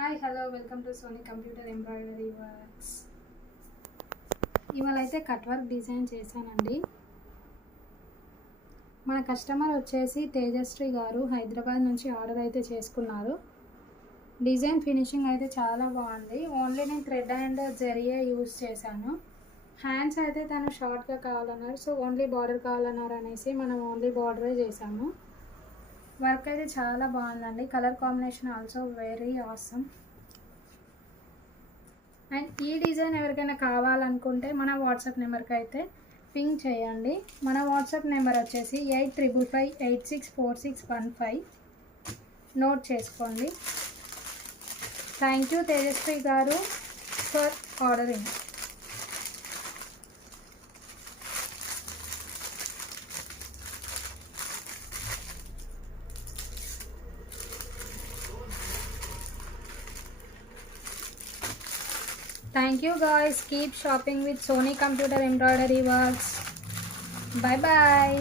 Hi hello welcome to Sony computer embroidery works. ఇవాళ అయితే cut work design చేశానండి. మన కస్టమర్ వచ్చేసి తేజశ్రీ గారు హైదరాబాద్ నుంచి ఆర్డర్ అయితే చేసుకున్నారు. డిజైన్ ఫినిషింగ్ అయితే చాలా బాగుంది. ఓన్లీ నేను థ్రెడ్ అండ్ జరియే యూస్ చేశాను. హ్యాండ్స్ అయితే తను షార్ట్గా కావాలన్నారు, సో ఓన్లీ బార్డర్ కావాలన్నారు అనేసి మనం ఓన్లీ బార్డరే చేసాము. వర్క్ అయితే చాలా బాగుందండి. Colour combination also very awesome. And ఈ డిజైన్ ఎవరికైనా కావాలనుకుంటే మన వాట్సాప్ నెంబర్కి అయితే పింక్ చేయండి. మన వాట్సాప్ నెంబర్ వచ్చేసి 8555864615. నోట్ చేసుకోండి. థ్యాంక్ యూ తేజస్వి గారు for ordering. Thank you guys. Keep shopping with Sony Computer Embroidery Works. Bye bye.